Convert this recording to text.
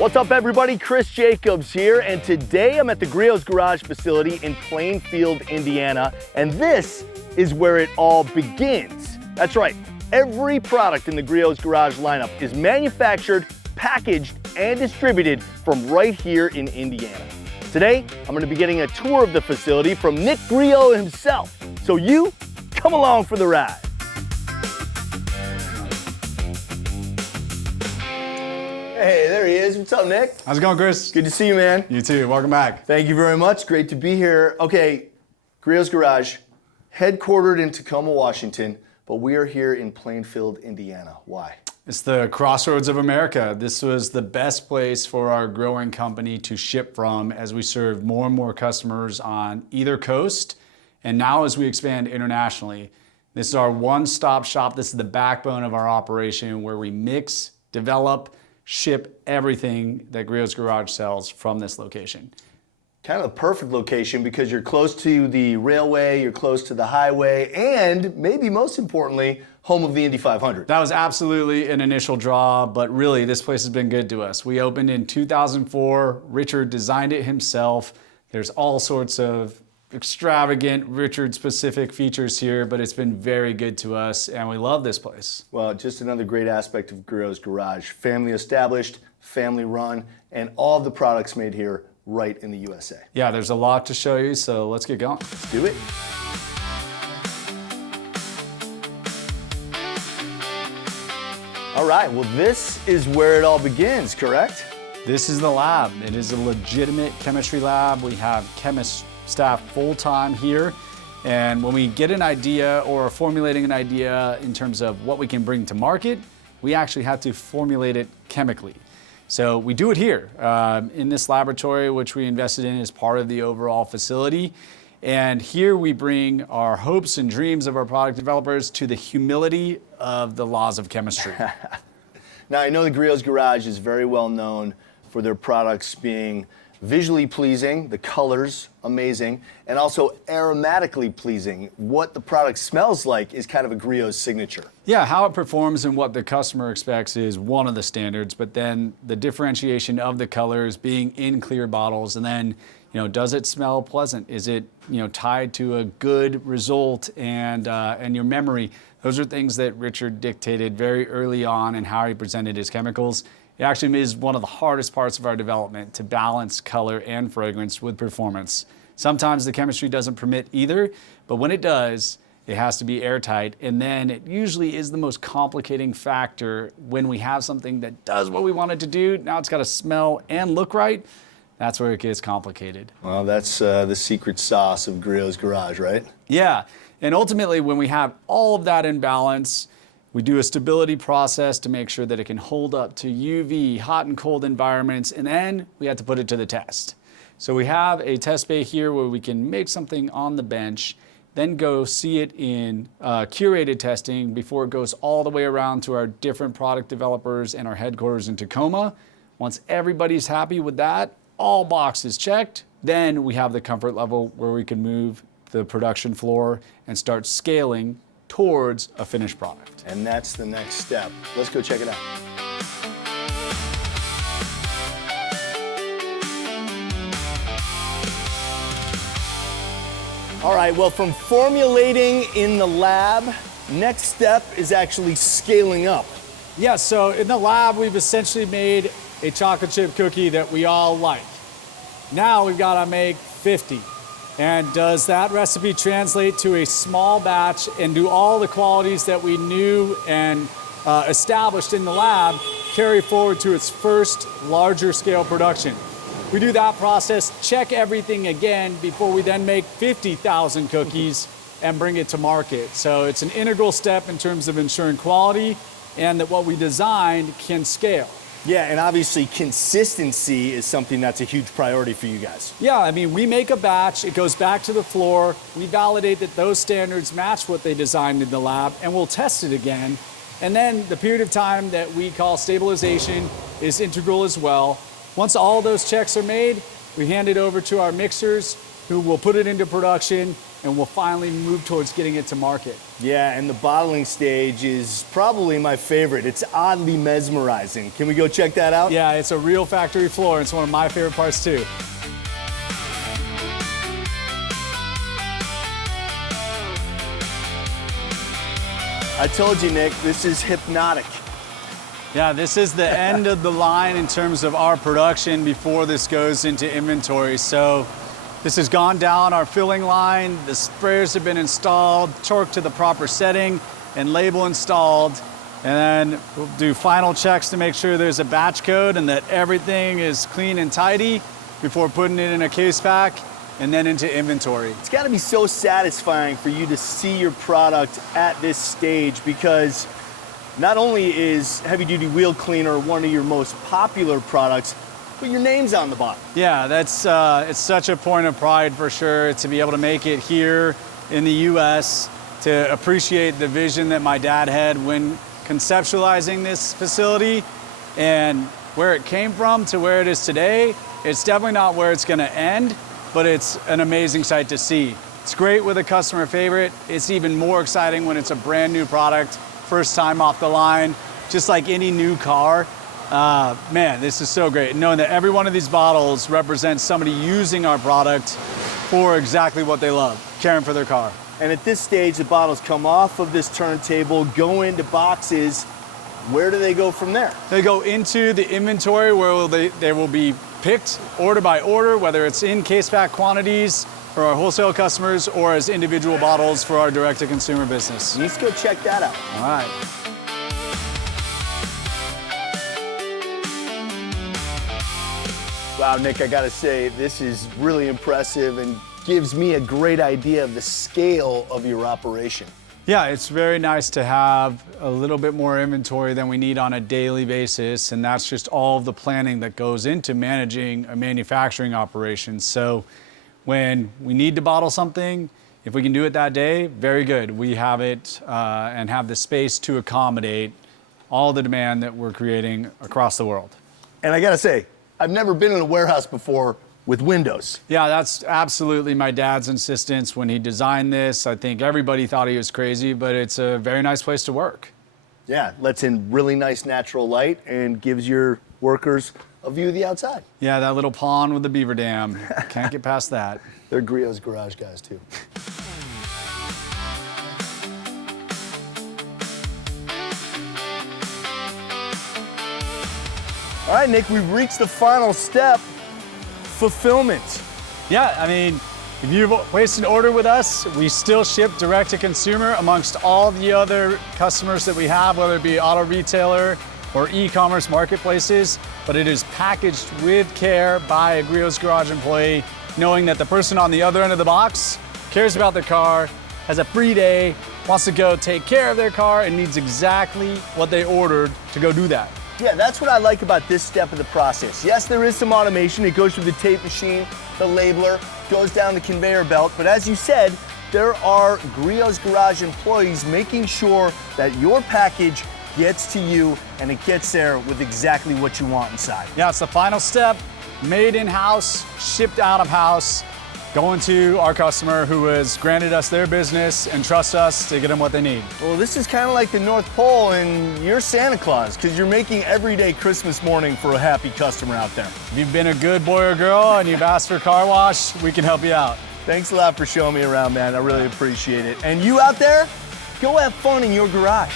What's up, everybody? Chris Jacobs here, and today I'm at the Griot's Garage facility in Plainfield, Indiana, and this is where it all begins. That's right, every product in the Griot's Garage lineup is manufactured, packaged, and distributed from right here in Indiana. Today, I'm going to be getting a tour of the facility from Nick Griot himself, so you come along for the ride. Hey, there he is. What's up, Nick? How's it going, Chris? Good to see you, man. You too. Welcome back. Thank you very much. Great to be here. Okay, Griot's Garage, headquartered in Tacoma, Washington, but we are here in Plainfield, Indiana. Why? It's the crossroads of America. This was the best place for our growing company to ship from as we serve more and more customers on either coast, and now as we expand internationally. This is our one-stop shop. This is the backbone of our operation where we mix, develop, ship everything that Griot's Garage sells from this location. Kind of the perfect location because you're close to the railway, you're close to the highway, and maybe most importantly, home of the Indy 500. That was absolutely an initial draw, but really this place has been good to us. We opened in 2004. Richard designed it himself. There's all sorts of extravagant Richard-specific features here, but it's been very good to us, and we love this place. Well, just another great aspect of Griot's Garage. Family established, family run, and all of the products made here right in the USA. Yeah, there's a lot to show you, so let's get going. Let's do it. All right, well, this is where it all begins, correct? This is the lab. It is a legitimate chemistry lab. We have chemists staff full-time here, and when we get an idea or are formulating an idea in terms of what we can bring to market, we actually have to formulate it chemically. So we do it here in this laboratory, which we invested in as part of the overall facility. And here we bring our hopes and dreams of our product developers to the humility of the laws of chemistry. Now, I know the Griot's Garage is very well known for their products being visually pleasing, the colors amazing, and also aromatically pleasing. What the product smells like is kind of a Griot's signature. Yeah, how it performs and what the customer expects is one of the standards, but then the differentiation of the colors being in clear bottles, and then, does it smell pleasant? Is it, tied to a good result and your memory? Those are things that Richard dictated very early on in how he presented his chemicals. It actually is one of the hardest parts of our development to balance color and fragrance with performance. Sometimes the chemistry doesn't permit either, but when it does, it has to be airtight, and then it usually is the most complicating factor when we have something that does what we want it to do. Now it's got to smell and look right. That's where it gets complicated. Well, that's the secret sauce of Griot's Garage, right? Yeah, and ultimately when we have all of that in balance, we do a stability process to make sure that it can hold up to UV, hot and cold environments, and then we have to put it to the test. So we have a test bay here where we can make something on the bench, then go see it in curated testing before it goes all the way around to our different product developers and our headquarters in Tacoma. Once everybody's happy with that, all boxes checked, then we have the comfort level where we can move the production floor and start scaling towards a finished product. And that's the next step. Let's go check it out. All right, well, from formulating in the lab, next step is actually scaling up. Yeah, so in the lab, we've essentially made a chocolate chip cookie that we all like. Now we've got to make 50. And does that recipe translate to a small batch and do all the qualities that we knew and established in the lab carry forward to its first larger scale production? We do that process, check everything again before we then make 50,000 cookies and bring it to market. So it's an integral step in terms of ensuring quality and that what we designed can scale. Yeah, and obviously consistency is something that's a huge priority for you guys. Yeah, I mean, we make a batch, it goes back to the floor, we validate that those standards match what they designed in the lab, and we'll test it again. And then the period of time that we call stabilization is integral as well. Once all those checks are made, we hand it over to our mixers who will put it into production and we'll finally move towards getting it to market. Yeah, and the bottling stage is probably my favorite. It's oddly mesmerizing. Can we go check that out? Yeah, it's a real factory floor. It's one of my favorite parts too. I told you, Nick, this is hypnotic. Yeah, this is the end of the line in terms of our production before this goes into inventory. So this has gone down our filling line, the sprayers have been installed, torqued to the proper setting, and label installed. And then we'll do final checks to make sure there's a batch code and that everything is clean and tidy before putting it in a case pack and then into inventory. It's got to be so satisfying for you to see your product at this stage, because not only is heavy duty wheel cleaner one of your most popular products, but your name's on the bottom. Yeah, that's it's such a point of pride for sure to be able to make it here in the US, to appreciate the vision that my dad had when conceptualizing this facility and where it came from to where it is today. It's definitely not where it's gonna end, but it's an amazing sight to see. It's great with a customer favorite. It's even more exciting when it's a brand new product, first time off the line, just like any new car. Man, this is so great. Knowing that every one of these bottles represents somebody using our product for exactly what they love, caring for their car. And at this stage, the bottles come off of this turntable, go into boxes. Where do they go from there? They go into the inventory where they will be picked order by order, whether it's in case pack quantities for our wholesale customers or as individual bottles for our direct-to-consumer business. Let's go check that out. All right. Wow, Nick, I gotta say, this is really impressive and gives me a great idea of the scale of your operation. Yeah, it's very nice to have a little bit more inventory than we need on a daily basis, and that's just all of the planning that goes into managing a manufacturing operation. So when we need to bottle something, if we can do it that day, very good. We have it and have the space to accommodate all the demand that we're creating across the world. And I gotta say, I've never been in a warehouse before with windows. Yeah, that's absolutely my dad's insistence when he designed this. I think everybody thought he was crazy, but it's a very nice place to work. Yeah, lets in really nice natural light and gives your workers a view of the outside. Yeah, that little pond with the beaver dam. Can't get past that. They're Griot's garage guys too. All right, Nick, we've reached the final step, fulfillment. Yeah, I mean, if you've placed an order with us, we still ship direct to consumer amongst all the other customers that we have, whether it be auto retailer or e-commerce marketplaces, but it is packaged with care by a Griot's Garage employee, knowing that the person on the other end of the box cares about their car, has a free day, wants to go take care of their car, and needs exactly what they ordered to go do that. Yeah, that's what I like about this step of the process. Yes, there is some automation. It goes through the tape machine, the labeler, goes down the conveyor belt. But as you said, there are Griot's Garage employees making sure that your package gets to you and it gets there with exactly what you want inside. Yeah, it's the final step, made in-house, shipped out of house, going to our customer who has granted us their business and trusts us to get them what they need. Well, this is kind of like the North Pole, and you're Santa Claus because you're making every day Christmas morning for a happy customer out there. If you've been a good boy or girl and you've asked for a car wash, we can help you out. Thanks a lot for showing me around, man. I really appreciate it. And you out there, go have fun in your garage.